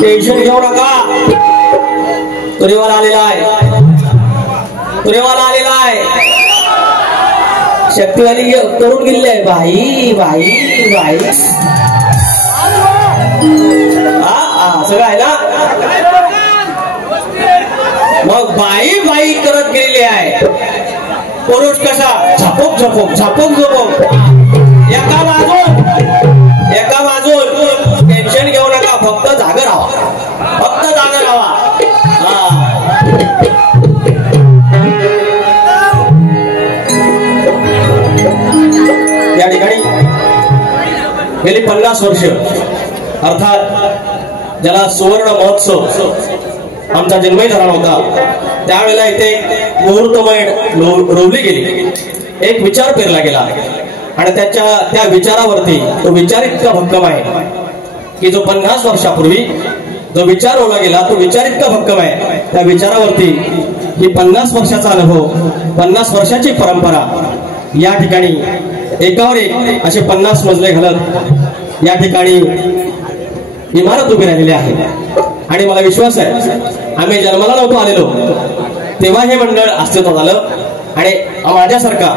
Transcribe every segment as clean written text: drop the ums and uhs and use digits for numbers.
Tension घेऊ नका, तुरेवाला आलेला आहे, तुरेवाला आलेला आहे, शक्तीवाली करून गेलेली आहे. बाई बाई बाई सगळं आहे ना. मग बाई बाई करत गेलेली आहे. पुरुष कसा झपक झपक झपक झपक एका बाजून टेन्शन घेऊ नका, फक्त जागा राहा, फक्त जागा राहा. या ठिकाणी गेली 50 वर्ष अर्थात ज्याला सुवर्ण महोत्सव आमचा जन्मही झाला नव्हता त्यावेळेला इथे मुहूर्तमय रोवली गेली, एक विचार पेरला गेला आणि त्या विचारावरती तो विचार इतका भक्कम आहे की जो 50 वर्षापूर्वी जो विचार रोवला गेला तो विचार इतका भक्कम आहे. त्या विचारावरती ही 50 वर्षाचा अनुभव, 50 वर्षाची परंपरा या ठिकाणी एकावर एक असे 50 मजले घालत या ठिकाणी इमारत उभी राहिलेली आहे. आणि मला विश्वास आहे आम्ही जन्माला नव्हतो आलेलो तेव्हा हे मंडळ अस्तित्वात आलं आणि माझ्यासारखा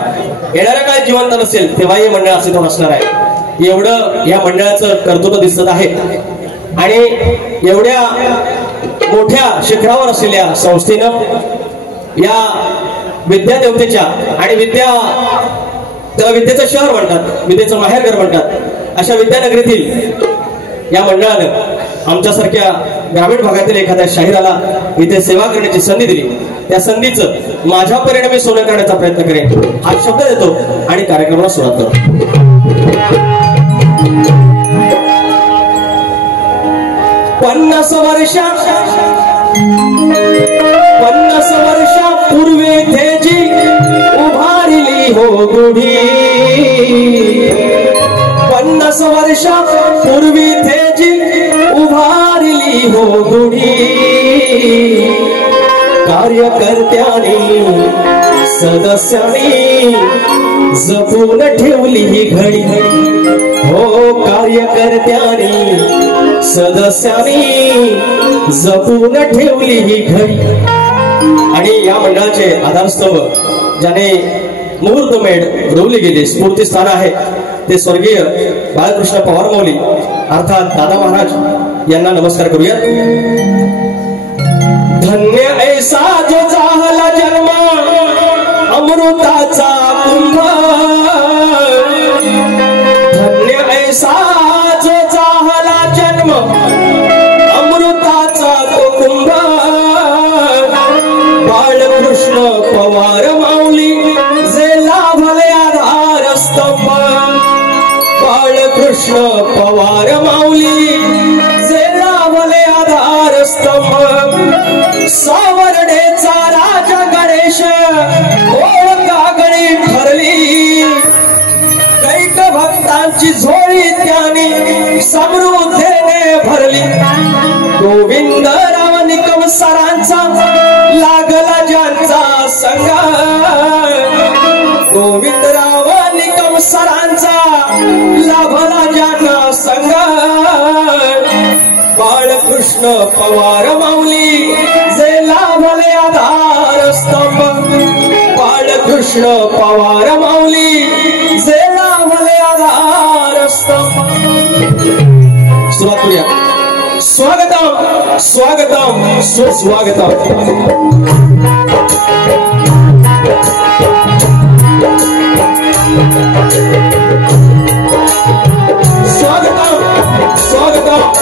येणाऱ्या काळात जिवंत नसेल तेव्हा हे मंडळ अस्तित्वात असणार आहे. एवढं या मंडळाचं कर्तृत्व दिसत आहे आणि एवढ्या मोठ्या शिखरावर असलेल्या संस्थेनं या विद्यादेवतेच्या आणि त्याला विद्येचं शहर म्हणतात, विद्येचं माहेरघर म्हणतात, अशा विद्यानगरीतील या मंडळानं आमच्यासारख्या ग्रामीण भागातील एखाद्या शाहिराला इथे सेवा करण्याची संधी दिली. त्या संधीचं माझ्या परिणामी सोनं करण्याचा प्रयत्न करेन हा शब्द देतो आणि कार्यक्रमाला सुरुवात करतो. 50 वर्षापूर्वी तेजी उभारली हो गुढी, 50 वर्षापूर्वी तेजी उभारली हो गुढी, कार्यकर्त्यांनी सदस्यांनी जपून ठेवली ही घडी. हो कार्यकर्त्यांनी सदस्यांनी जपून ठेवली ही घडी. आणि या मंडळाचे आधारस्तंभ ज्याने मुहूर्तमेढ रोवली गेली, स्फूर्तीस्थान आहे ते स्वर्गीय बाळकृष्ण पवार मौली अर्थात दादा महाराज यांना नमस्कार करूयात. धन्य ऐसा जो झाला जन्म अमृताचा कुंभ, धन्य ऐसा जो झाला जन्म अमृताचा तो कुंभ, बाळकृष्ण पवार माऊली जे लाभले आधारस्तंभ, बाळकृष्ण पवार माऊली जे लाभले आधारस्तंभ, सावर्णेचा राजा गणेश ओळखागणी ठरली, कैक भक्तांची झोळी त्याने समृद्धीने भरली. गोविंदराव निकम सरांचा लागला ज्यांचा संग, गोविंदराव निकम सरांचा लाभला ज्यांना संग, बाळकृष्ण पवार माऊली जे लाभले आधार स्तंभ बाळकृष्ण पवार माऊली जे लाभले आधार स्तंभ सुरुवात करूया स्वागतम स्वागतम सुस्वागतम स्वागतम स्वागतम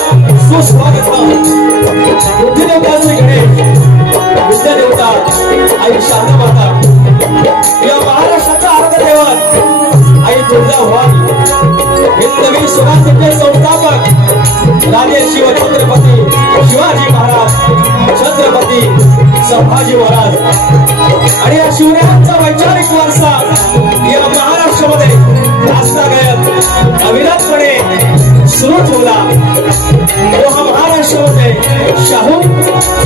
सुस्वागतम बुद्धिदेवता श्री गणेश विद्यादेवता आई शारदा माता या महाराष्ट्राचा आराध्य दैवत आई तुळजा भवानी हिंदवी स्वराज्याचे संस्थापक राजे शिव छत्रपती शिवाजी महाराज छत्रपती संभाजी महाराज आणि या शिवरायांचा वैचारिक वारसा या महाराष्ट्रामध्ये आजतागायत अविरतपणे सुरू ठेवला तो हा महाराष्ट्रामध्ये शाहू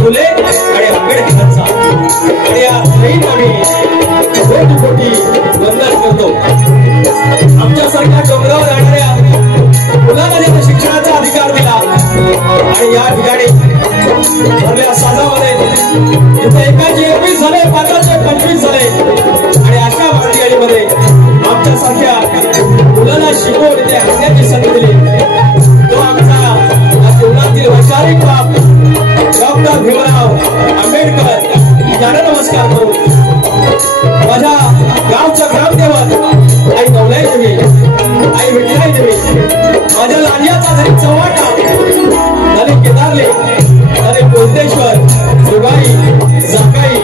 फुले आणि आंबेडकरांचा आणि या दैत आम्ही कोटी कोटी वंदन करतो आमच्यासारख्या डोंगरावर राहणाऱ्या मुलांना ज्यांनी शिक्षणाचा अधिकार दिला आणि या ठिकाणी भरलेल्या साजामध्ये इथे एकाचे 21 झाले 5चे 25 झाले आणि अशा भांडगाडीमध्ये आमच्यासारख्या मुलांना शिकवून इथे आणण्याची संधी दिली तो आमचा जीवनातील वैचारिक बाप डॉक्टर भीमराव आंबेडकर यांना नमस्कार करू माझ्या गावचा ग्रामदेवत आई नवलाई देवी आई विठ्ठलाई देवी माझ्या लालियाचा धरी चव्हाटा धरी केदारले धरी कोलतेश्वर सुगाई जाकाई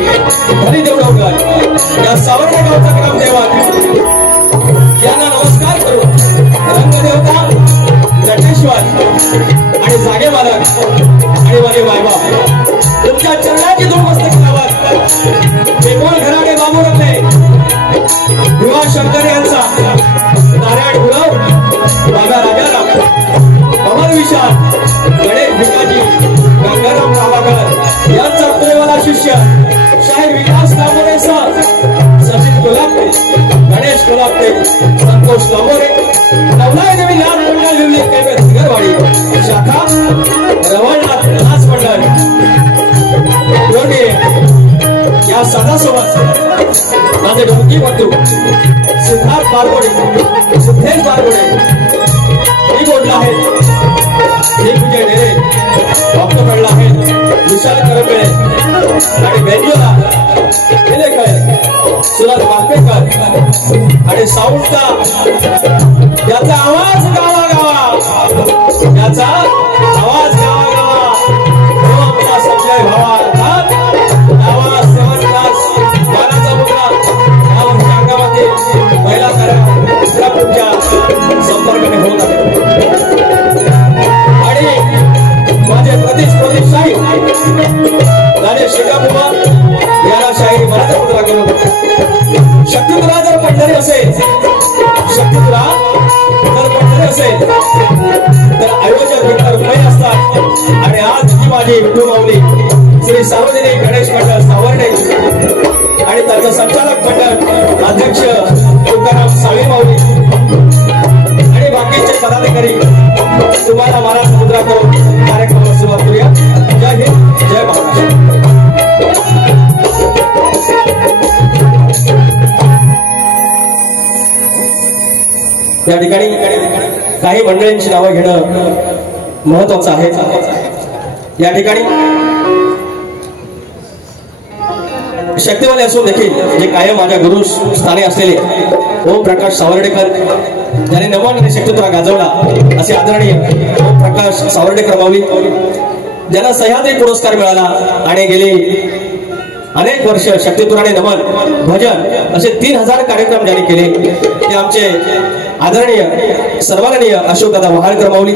धरी देवडवकर या सावरणे गावचा ग्रामदेवत यांना नमस्कार करू रंगदेवता नटेश्वर आणि जागे मालक आणि माझे मायबाप तुमच्या चरणाची दोन मस्तकावर बेकोल घराणे बाबू रमले भीमा शंकर यांचा नारायण गुरव बाबा राजाराम अमर विशाल गणेश भिकाजी गंगाराम रावाकर यांचा प्रेमला शिष्य शाहीर विकास लांबोरे सर सचिन कोल्हापुरे गणेश कोल्हापुरे संतोष लांबोरे नवलाई देवी लाल मंडळ लिवली कैफे सिगरवाडी शाखा रवळनाथ नाच मंडळ या सदासोबत माझे डोंकी बंधू सिद्धार्थ बारगोडे सिद्धेश बारगोडे ही बोलला आहे विजय डेरे डॉक्टर पडला आहे विशाल करंबे आणि बेंजोला सुरत मालपेकर आणि साऊंडचा याचा आवाज गावागावा याचा आवाज गावागावा आमचा संजय भावा महिला कार्याच्या संपर्काने होत आहे आणि माझे प्रतिस्पर्धी शाहीर राजे शेकाबुवा याला शाहीर मराठा मुद्रा करून शक्तिपुरा जर पंढरी असेल शक्तिपुरा जर पंढरी असेल तर आयोजक विठ्ठल रुक्माई असतात आणि आज ही माझी विठू माऊली श्री सार्वजनिक गणेश मंडळ सावर्डे आणि त्याचं संचालक मंडळ अध्यक्ष तुकाराम साळवे माऊली आणि बाकीचे पदाधिकारी तुम्हाला महाराज मुद्रा करून कार्यक्रमाला सुरुवात करूया जय हिंद जय महाराष्ट्र या ठिकाणी काही मंडळींची नावं घेणं महत्वाचं आहे या ठिकाणी शक्तिवाले असून देखील जे कायम माझ्या गुरु स्थानी असलेले ओम प्रकाश सावर्डेकर ज्यांनी नमन आणि शक्तित्रा गाजवला असे आदरणीय ओम प्रकाश सावर्डेकर माऊली ज्यांना सह्याद्री पुरस्कार मिळाला आणि गेली अनेक वर्ष शक्तित्वाने नमन भजन असे 3000 कार्यक्रम ज्यांनी केले ते आमचे आदरणीय सर्वांगणीय अशोकदादा वहाळकर माऊली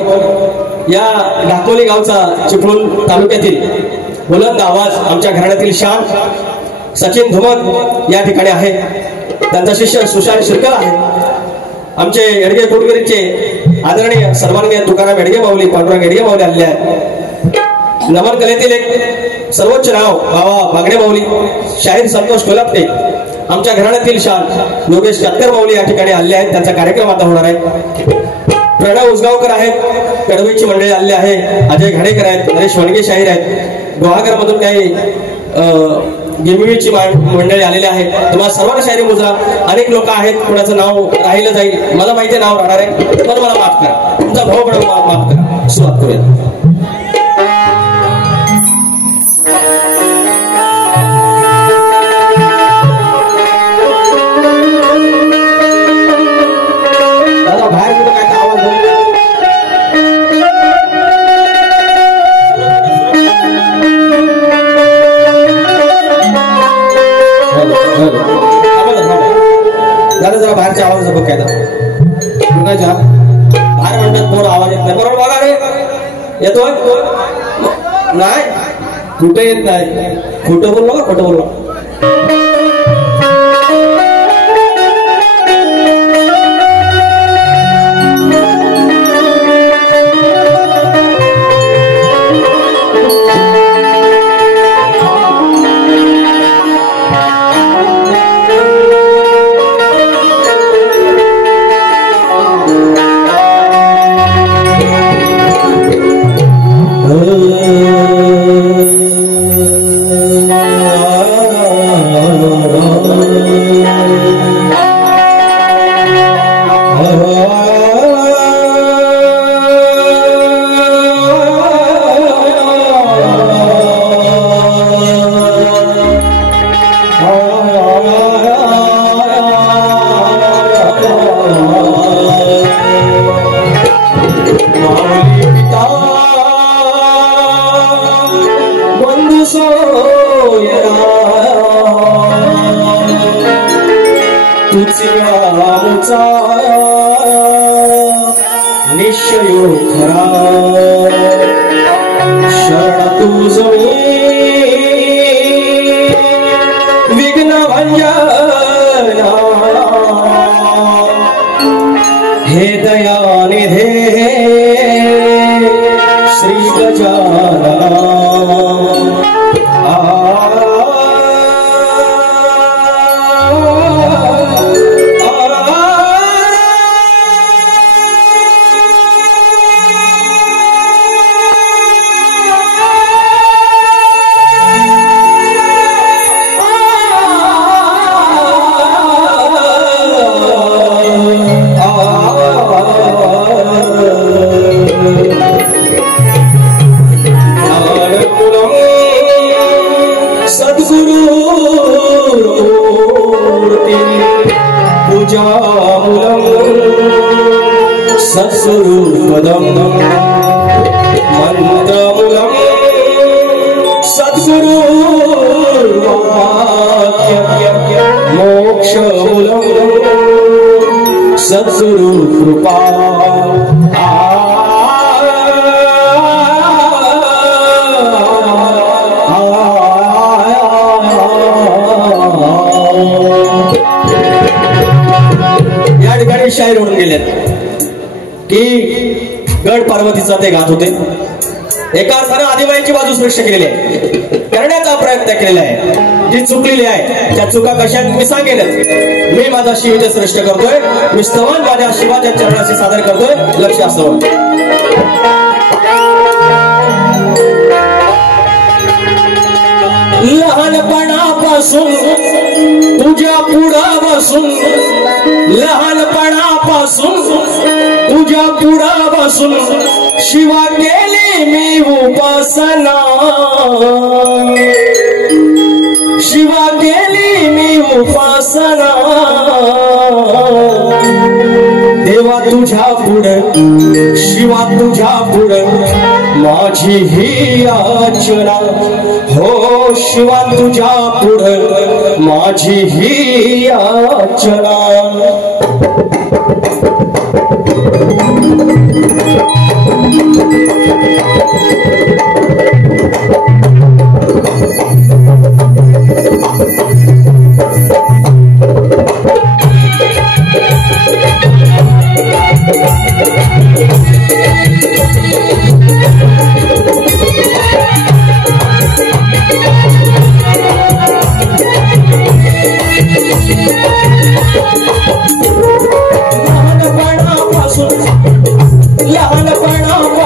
या ढाकोली गावचा चिपळूण तालुक्यातील बुलंद आवाज आमच्या घराण्यातील शान सचिन धुमक या ठिकाणी आहे त्यांचा शिष्य सुशांत शिरकर आहे आमचे एडगे कोटगिरीचे आदरणीय सर्वांगीय तुकाराम एडगे माऊली पांडुरंग एडगे माऊली आलेले आहेत नमन कलेतील एक सर्वोच्च नाव बाबा बागडे माऊली शाहीर संतोष कोल्हापुरे आमच्या घराण्यातील शान योगेश कातकर माऊली या ठिकाणी आले आहेत त्यांचा कार्यक्रम आता होणार आहे प्रणव उसगावकर आहेत कडवईची मंडळी आलेली आहे, अजय घाडेकर आहेत, नरेश वणगे शाहीर आहेत, गुहागर मधून काही गिरमिळीची मंडळी आलेली आहे. तुम्हाला सर्वांना शायरी मुजरा. अनेक लोक आहेत, कोणाचं नाव राहिलं जाईल, मला माहिती नाव राहणार आहे, तर मला माफ करा, तुमचा भाऊ पण माफ करा. सुरुवात करूया. जरा बाहेरच्या आवाज बघ काय कुणाच्या बाहेर म्हणतात पोर आवाज येत नाही. बरोबर बघा रे, येतोय नाही, कुठे येत नाही, खोटं बोललो का, खोटं बोललो. निश्चयो खरा शरण तुझमी विघ्न भंजना हे दयानिधे श्री गजानन. सत्स्वरूपदं मंत्रमूलं सद्गुरुर्वाक्य मोक्षमूलं सद्गुरुकृपा. या ठिकाणी शाहीर होऊन गेलेत की गड पार्वतीचा ते गात होते. एका अर्थानं आदिबाईची बाजू स्पष्ट केलेली आहे, करण्याचा प्रयत्न केलेला आहे. जी चुकलेली आहे त्या चुका कशा मी सांगेलच. मी माझा शिव इथे श्रेष्ठ करतोय, मी स्तवन माझ्या शिवाच्या चरणाशी सादर करतोय. लक्ष असावं. लहानपणापासून तुझ्या पुढा बसून, लहानपणापासून तुझ्या पुढा बसून शिवा केली मी उपासना, शिवा केली मी उपासना. देवा तुझ्या पुढं, शिवा तुझ्या पुढं माझी ही याचना. हो शिवा तुझ्या पुढं माझी ही याचना. लहानपणापासून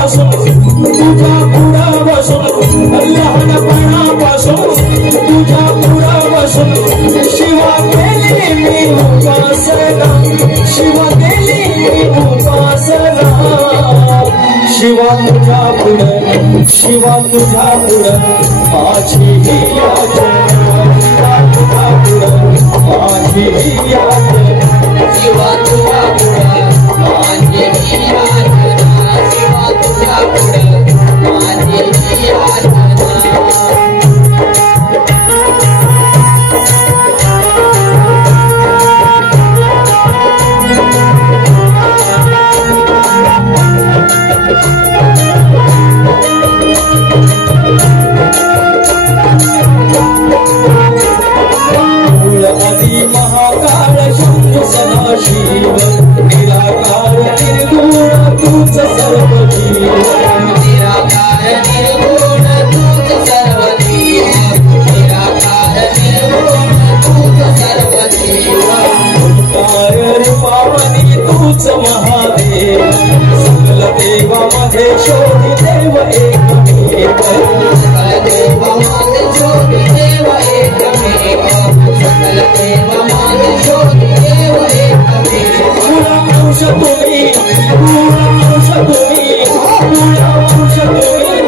तुझ्या पुढं शिवा तुझ्या पुढं माझी ही याचना तुझ्या पुढं माझी ही याचना शिवा तुझ्या पुढं माझी ही याचना शिवा तुझ्या पुढं माझी ही याचना महाकाळ शंभू सदाशिव निराकार निर्गुण तूच सर्व जीव निराकार निर्गुण तूच सर्व जीव निराकार निर्गुण तूच सर्व जीव ओंकार रूपावली तूच महादेव सकल देवामध्ये शोधी देव एकमेव सकल देवामध्ये शोधी देव एकमेव सकल देवामध्ये शोधी देव एकमेव पुरा वंश तुम्ही पुरा वंश तुम्ही पुरा वंश तुम्ही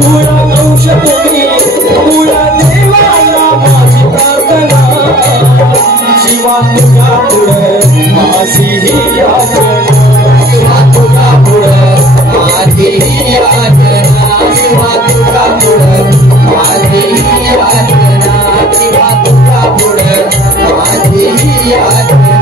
पुरा वंश तुम्ही पुरा देवाला माझी प्रार्थना शिवा तुझ्या पुढं माझी ही याचना शिवा तुझ्या पुढं माझी ही याचना शिवा तुझ्या पुढं माझी ही याचना शिवा तुझ्या पुढं माझी ही याचना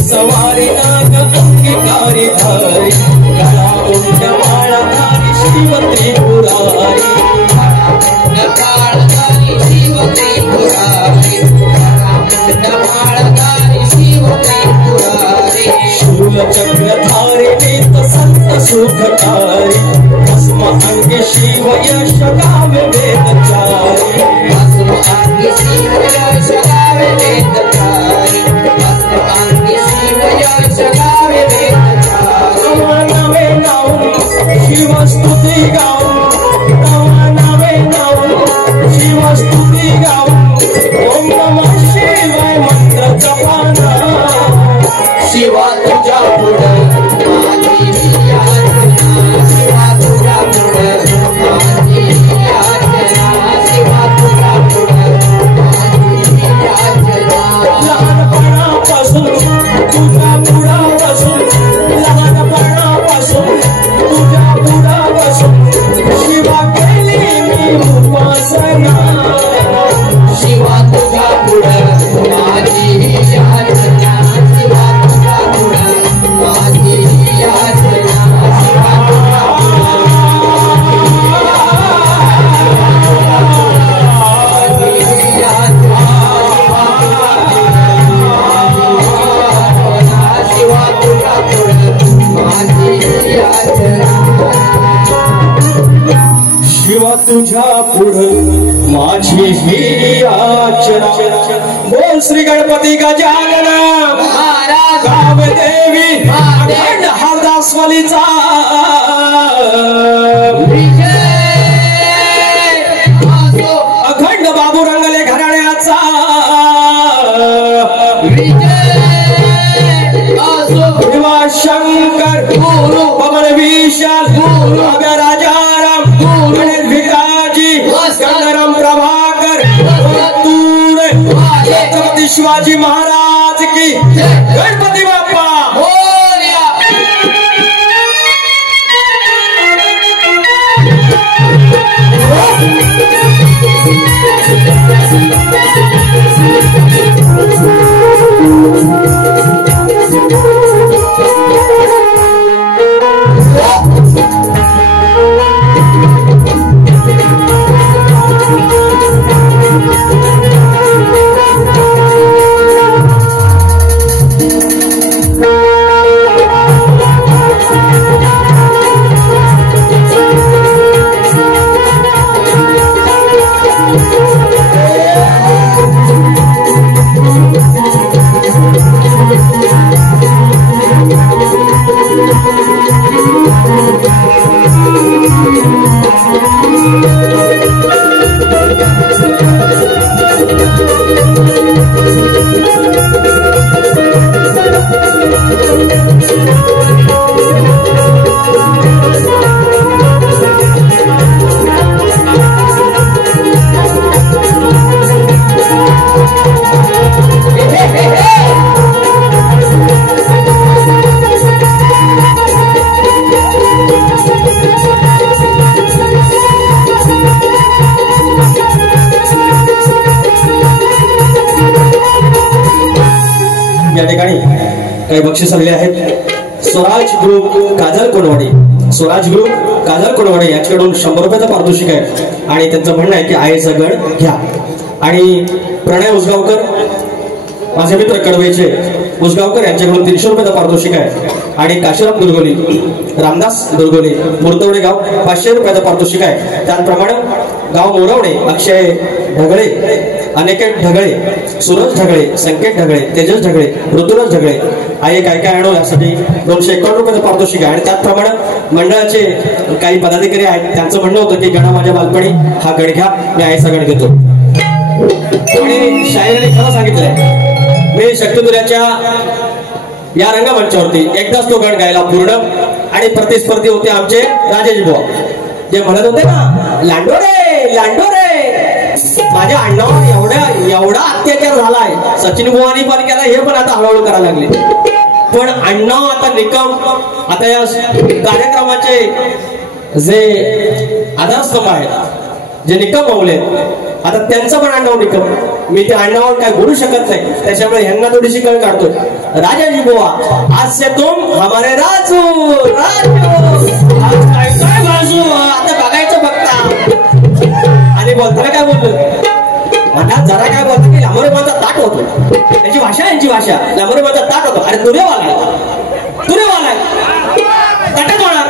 सवारी नाग अंगीकारी धारी गळा उंड माळधारी शिव त्रिपुरारी माळधारी शिव त्रिपुरारी माळधारी शिव त्रिपुरारी शूल चक्रधारी नीत संत सुखकारी भस्म अंगे शिव यश गावे वेदचारी भस्म अंगे शिव यश गावे वेदचारी भस्म अंगे शिव यश गावे वेदचारी नावे नाऊन शिव स्तुती गाऊन नावे नाऊन शिव स्तुती गाऊन ओम नमः शिवाय मंत्र जपाना शिवा तुझ्या पुढं माझी ही याचना शिवा तुझ्या पुढं माझी ही याचना शिवा तुझ्या पुढं माझी ही याचना लहानपणापासून तुझ्या पुढापासून लहानपणापासून तुझ्या पुढापासून शिवा केली मी उपासना शिवा तुझ्या पुढं माझी ही याचना शिवा तुझ्या पुढं माझी ही याचना शिवा तुझ्या शिवा तुझ्या पुढं माझी ही याचना बोल श्री गणपती गजानन महाराज गाव देवी अखंड हरदासवालीचा अखंड बाबू रंगले घराण्याचा शंकर पवन विशाल राजाराम गणेश भिकाजी गंगाराम प्रभाकर छत्रपती शिवाजी महाराज की गणपती बाप्पा सल्ले आहेत स्वराज ग्रुप काजल कोणवाडी, स्वराज ग्रुप काजल कोणवाडी याच्याकडून 100 रुपयाचं पारितोषिक आहे आणि त्यांचं म्हणणं आहे की आईचा गण घ्या. आणि प्रणय उसगावकर माझे मित्र कडवेचे उसगावकर यांच्याकडून 300 रुपयाचं पारितोषिक आहे आणि काशीराम दुर्गोली, रामदास दुर्गोली, मुर्तवडे गाव 500 रुपयाचं पारितोषिक आहे. त्याचप्रमाणे गाव मोरवणे अक्षय ढगळे, अनिकेत ढगळे, सूरज ढगळे, संकेत ढगळे, तेजस ढगळे, ऋतुराज ढगळे आई काय काय आणू यासाठी 251 रुपयाचं पारितोषिक आहे. आणि त्याचप्रमाणे मंडळाचे काही पदाधिकारी आहेत त्यांचं म्हणणं होतं की गणा माझ्या बालपणी हा गण घ्या, मी आईचा गण घेतो. आणि शाहिराने खरं सांगितलंय, मी शक्तिदुर्याच्या या रंगमंचावरती एकदाच तो गण गायला पूर्ण आणि प्रतिस्पर्धी होते आमचे राजेश बुवा, जे म्हणत होते ना लांडोरे लांडोरे. माझ्या अण्णावर एवढा अत्याचार झालाय, सचिन बुवानी पण केला, हे पण आता हळूहळू करायला लागले. पण अण्णा आता निकम, आता या कार्यक्रमाचे जे आधारस्तंभ आहेत, जे निकम मावले, आता त्यांचं पण अण्णावर निकम. मी त्या अण्णावर काय बोलू शकत नाही, त्याच्यामुळे ह्यांना थोडीशी कळ काढतोय. राजाजी बुवा आज से तुम हमारे राजू राजू, आज काय काय बाजू, आता बघायचं बघता. आणि बोलताना काय बोलतो म्हणा, जरा काय बोलतो की लांबोरेबाचा ताट होतो, यांची भाषा लांबोरेबाचा ताट होतो. अरे तुरेवाला ताटच होणार.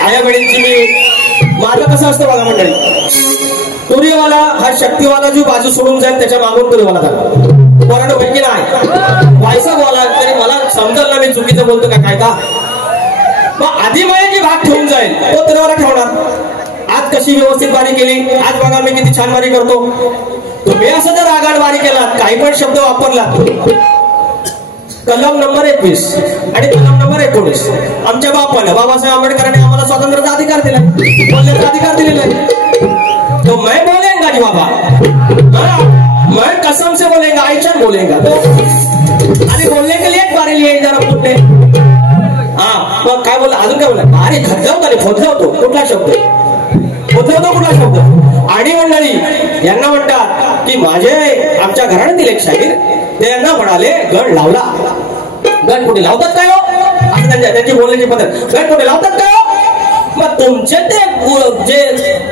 आया बेड्यांची मी माझं कसं असतं बघा मंडळी, तुरीवाला हा शक्तीवाला जो बाजू सोडून जाईल त्याच्या मागून तुरीवाला जातो. पोरांनो पैकी नाही व्हायचा बोला तरी मला समजल ना मी चुकीचं बोलतो का काय का. मग आधी जी भाग ठेवून जाईल तो तुरीवाला ठेवणार. आज कशी व्यवस्थित वारी केली, आज बघा मी किती छान वारी करतो. तुम्ही असं जर रागाड वारी केला, काही पण शब्द वापरला, कलम नंबर 21 आणि कलम नंबर 19 आमच्या बाबासाहेब आंबेडकरांनी आम्हाला स्वातंत्र्याचा अधिकार दिला, बोलण्याचा अधिकार दिलेला आहे. तो मैं बोलेगा जी बाबा, मैं कसम से बोलेगा, आयशा बोलेगा तो. आणि बोलने के लिए एक बारे लिए जरा पुढे हा मग काय बोलला, अजून काय बोलला, अरे खतलावतो आणि खोदलावतो, कुठला शब्द खोदलावतो, कुठला शब्द. आणि मंडळी यांना म्हणतात की माझे आमच्या घराण्यातील एक शाहीर ते यांना म्हणाले गण लावला. गण कुठे लावतात काय हो, असं त्यांची बोलण्याची पद्धत. गण कुठे लावतात काय हो. मग तुमचे ते जे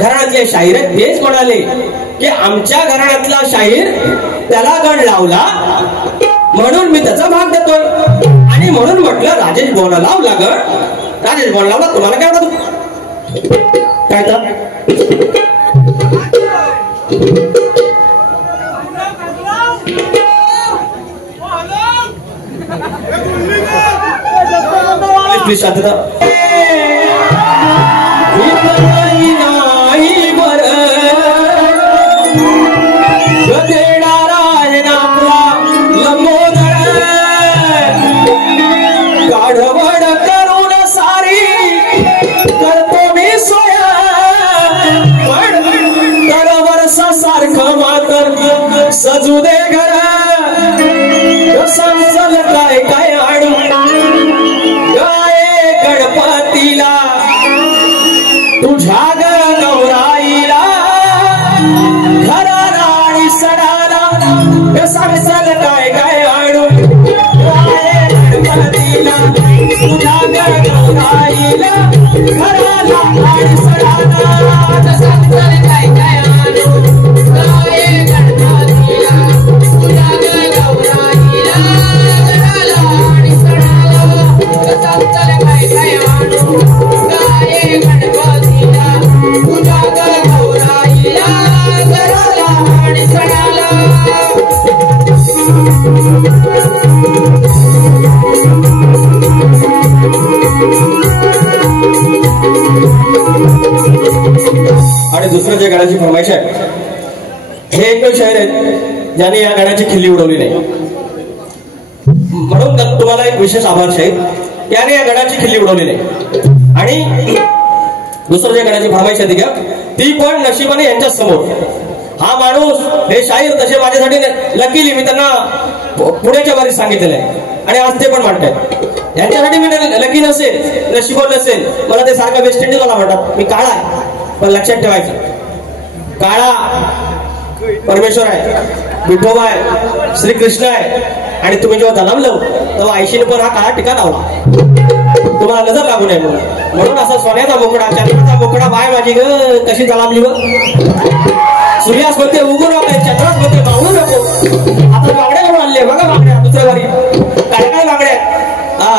घराण्यातले शाहीर आहेत तेच म्हणाले की आमच्या घराण्यातला शाहीर त्याला गण लावला म्हणून मी त्याचा भाग देतोय. आणि म्हणून म्हटलं राजेश भाऊला लावला गण, राजेश भाऊ लावला, तुम्हाला काय वाटत काय तर. प्लीज शांतता. काढवड करून सारी करतो मी सोया, पण वर्षा सारखं मातर सजू दे घर. संसल काय काय आणू गाये गणपतीला, तुझ्या गौराईला, घराला आणि सणाला. संसल काय काय आणू गाये गणपतीला, तुझ्या गौराईला, घराला आणि सणाला. संसल काय काय आणू गाये गणपतीला, तुझ्या गौराईला, घराला आणि सणाला. संसल काय काय आणू गाये गणपतीला, तुझ्या गौराईला, घराला आणि सणाला. आणि दुसरं जे गाण्याची फरमाईश आहे, हे एकमेव शाहीर आहेत ज्याने या गाण्याची खिल्ली उडवली नाही. म्हणून तुम्हाला एक विशेष आभार शाहीर, याने या गाण्याची खिल्ली उडवली नाही. आणि दुसरं जे गाण्याची फरमाईश आहे ती पण नशिबाने यांच्या समोर. हा माणूस हे शाहीर तसे माझ्यासाठी लकीली मी त्यांना पुण्याच्या वारीत सांगितलेलं आहे आणि आज ते पण म्हणतात. यांच्यासाठी मी लकी नसेल, नशिबान नसेल, मला ते सारखं वेस्ट इंडिजला म्हणतात मी काळा आहे. पण लक्षात ठेवायचं, काळा परमेश्वर आहे, विठोबा आहे, श्रीकृष्ण आहे. आणि तुम्ही जेव्हा जन्मलं तेव्हा आईशीने पण हा काळा टिका लावला तुम्हाला नजर लागू नये म्हणून असा सोन्याचा बोकडा, चंद्राचा बोकडा बाय माझी ग कशी जलामली व सूर्यास होते उगून आपले, चंद्रास होते मावळू नको. आता बांगड्या घेऊन आणले बघा, बांगड्या दुसऱ्या वारी काय बांगड्या. हा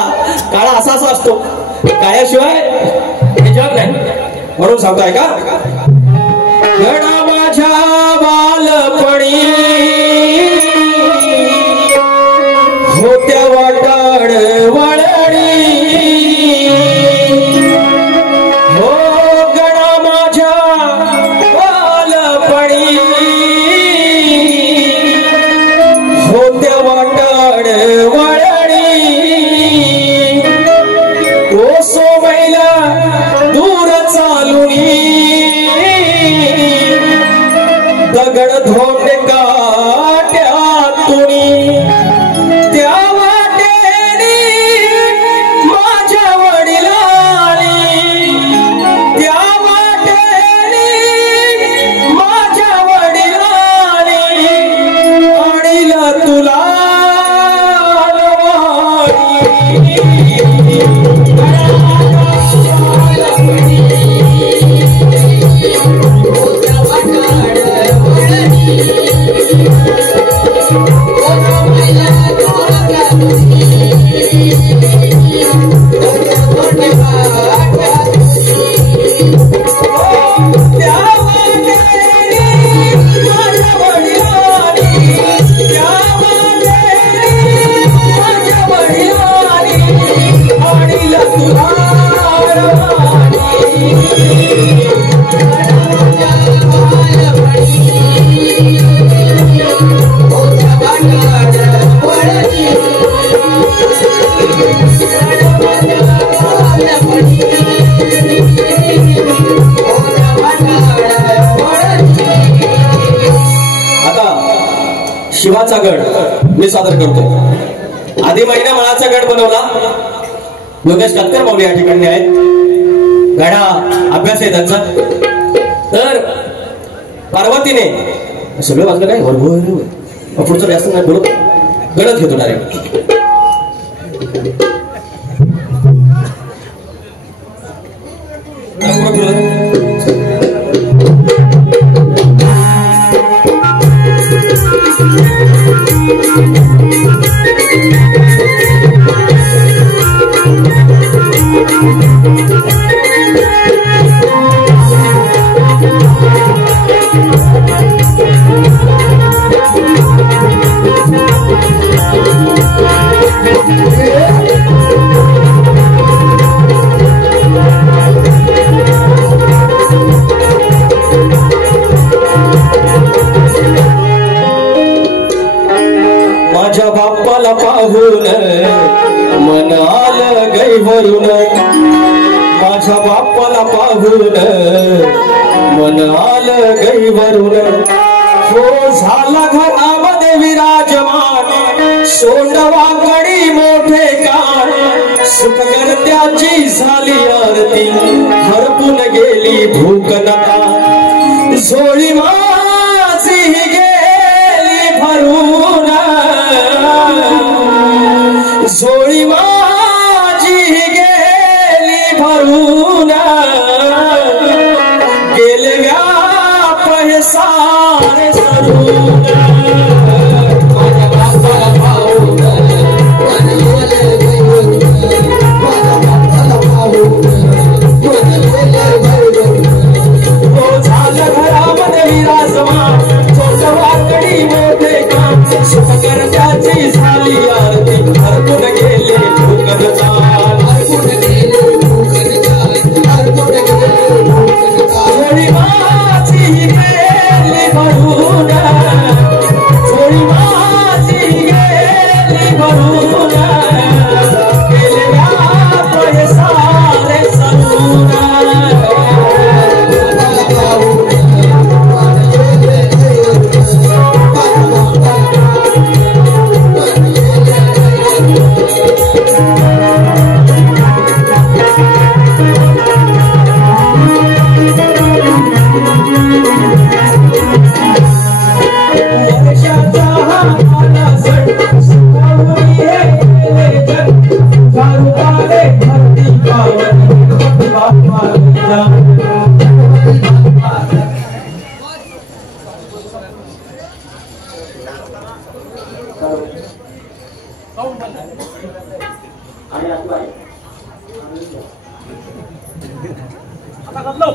काळा असा असतो, काळ्याशिवाय हे जग नाही. म्हणून सांगताय का गणा माझ्या बालपणी होत्या वाटाड वळणी, हो गणा माझ्या बालपणी होत्या वाटाड वळणी. तो सोमैला दूर चालुनी दगड धोंड काट्यातुनी त्या वाटेनी माझ्या वडिलांनी, त्या वाटेनी माझ्या वडिलांनी आणीला तुला शिवाचा गड मी सादर करतो. आधी महिना मळाचा गड बनवला, योगेश कातकर माऊली या ठिकाणी आहेत. गडा अभ्यास आहे त्यांचा. तर पार्वतीने सगळं वाजलं काय बरोबर पुढचं जास्त नाही बोलत, गडच घेतो डायरेक्ट. माझ्या बाप्पाला पाहून मन आलं गैवरून, माझ्या बाप्पाला पाहून मन आलं गैवरून. हो झाला घरामध्ये विराजमान सोंडवाकडी मोठे कान, सुखकर्त्याची झाली आरती हरपून गेली भूक नका. झोळी माझी गेली भरून, झोळी माझी गेली भरून, गेले व्याप हे सारे सरून. झालं घरामध्ये विराजमान सोंडवाकडी मोठे काम, सुखकर्त्याची झाली आरती हरपून गेले भूकनदान, हरपून गेले भूकनदान, हरपून गेले भूकनदान. झोळी माझी गेली भरून, झोळी माझी गेली भरून, गेले व्याप हे सारे सरून. आणि असलाय आता घातलो.